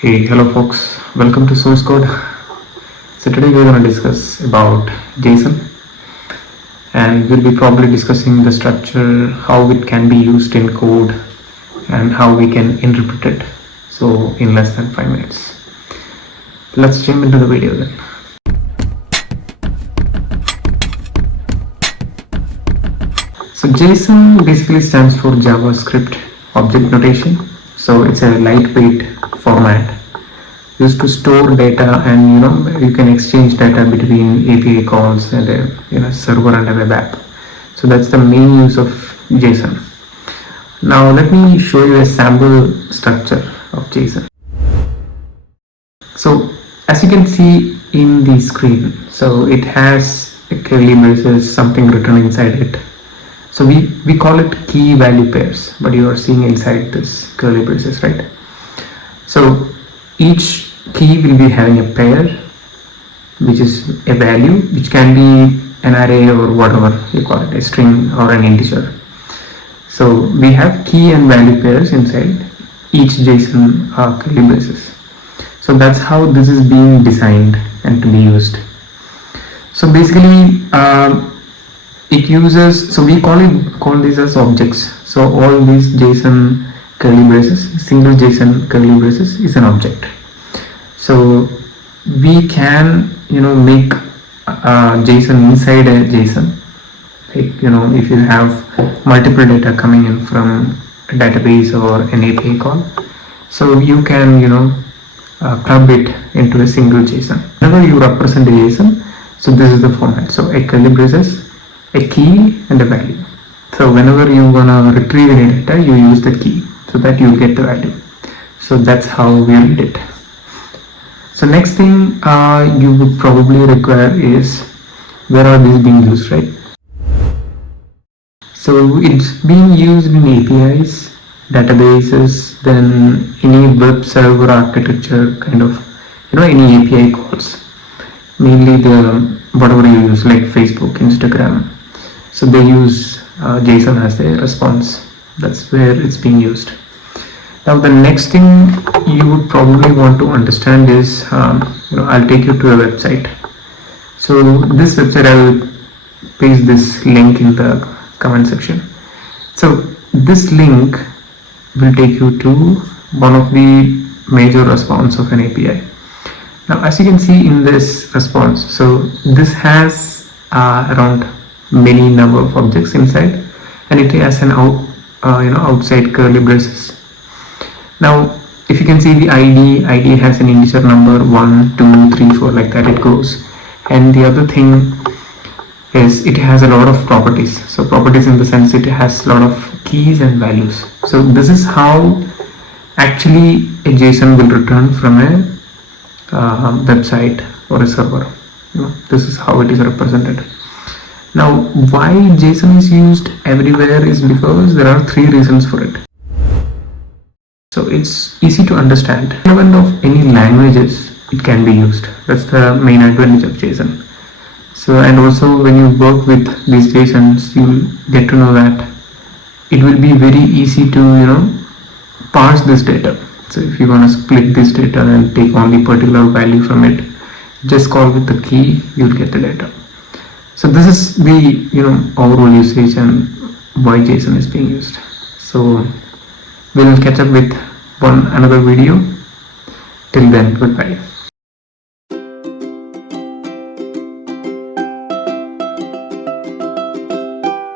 Hey, hello folks, welcome to Source Code. So today we're going to discuss about JSON, and we'll be probably discussing the structure, how it can be used in code, and how we can interpret it. So in less than 5 minutes. Let's jump into the video then. So JSON basically stands for JavaScript Object Notation. So it's a lightweight format used to store data, and you can exchange data between API calls and a server and a web app. So that's the main use of JSON. Now let me show you a sample structure of JSON. So as you can see in the screen, so it has a curly braces, something written inside it. So we call it key value pairs, but you are seeing inside this curly braces, right? So each key will be having a pair, which is a value, which can be an array or whatever you call it, a string or an integer. So we have key and value pairs inside each JSON curly braces. So that's how this is being designed and to be used. So basically it uses, so we call these as objects. So all these JSON curly braces, single JSON curly braces is an object. So we can make JSON inside a JSON. Like if you have multiple data coming in from a database or an API call, so you can club it into a single JSON. Whenever you represent a JSON, so this is the format. So a curly braces, a key and a value. So whenever you wanna retrieve any data, you use the key so that you get the value. So that's how we read it. So next thing you would probably require is where are these being used, right? So it's being used in APIs, databases, then any web server architecture kind of, any API calls. Mainly the whatever you use, like Facebook, Instagram. So they use JSON as a response. That's where it's being used. Now the next thing you would probably want to understand is, I'll take you to a website. So this website, I will paste this link in the comment section. So this link will take you to one of the major response of an API. Now as you can see in this response, so this has around many number of objects inside, and it has an outside curly braces. Now if you can see the ID has an integer number 1, 2, 3, 4, like that it goes. And the other thing is it has a lot of properties. So properties in the sense it has a lot of keys and values. So this is how actually a JSON will return from a website or a server. This is how it is represented. Now why JSON is used everywhere is because there are 3 reasons for it. So it's easy to understand. Even of any languages it can be used. That's the main advantage of JSON. So and also when you work with these JSONs, you'll get to know that it will be very easy to parse this data. So if you want to split this data and take only particular value from it, just call with the key, you'll get the data. So this is the overall usage and why JSON is being used. So we'll catch up with another video. Till then, goodbye.